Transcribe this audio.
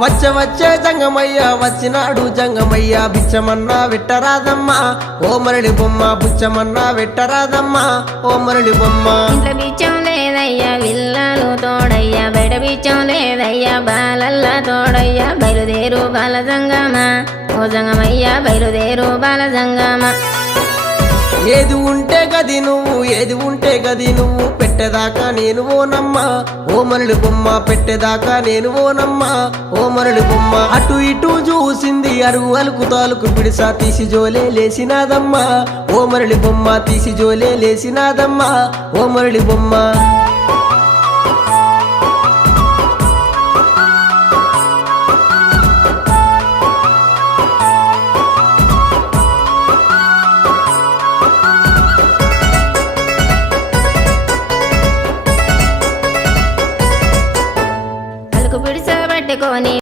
వచ్చే జంగమయ్య వచ్చినాడు జంగమయ్య బిచ్చమన్నా వెట్టరాదమ్మా ఓ మరళి బొమ్మ బుచ్చమన్నా వెట్టరాదమ్మా ఓ మరళి బొమ్మ ఇంట్లో బిచ్చం లేదయ్యా విల్లాలు తోడయ్యా బయట బిచ్చం లేదయ్యా బాలల్లా తోడయ్యా బయలుదేరు బాల జంగమా ఓ జంగమయ్యా బయలుదేరు బాల జంగమా ఏది ఉంటే గది నువ్వు పెట్టేదాకా నేను ఓనమ్మా ఓ మరళి బొమ్మ పెట్టేదాకా నేను ఓనమ్మా ఓ మరళి బొమ్మ అటు ఇటు చూసింది అరుగు అలుకు తాలుకు పిడిసా తీసి జోలే లేసినాదమ్మా ఓ మరళి బొమ్మ తీసి జోలే లేసినాదమ్మా ఓ మరళి బొమ్మ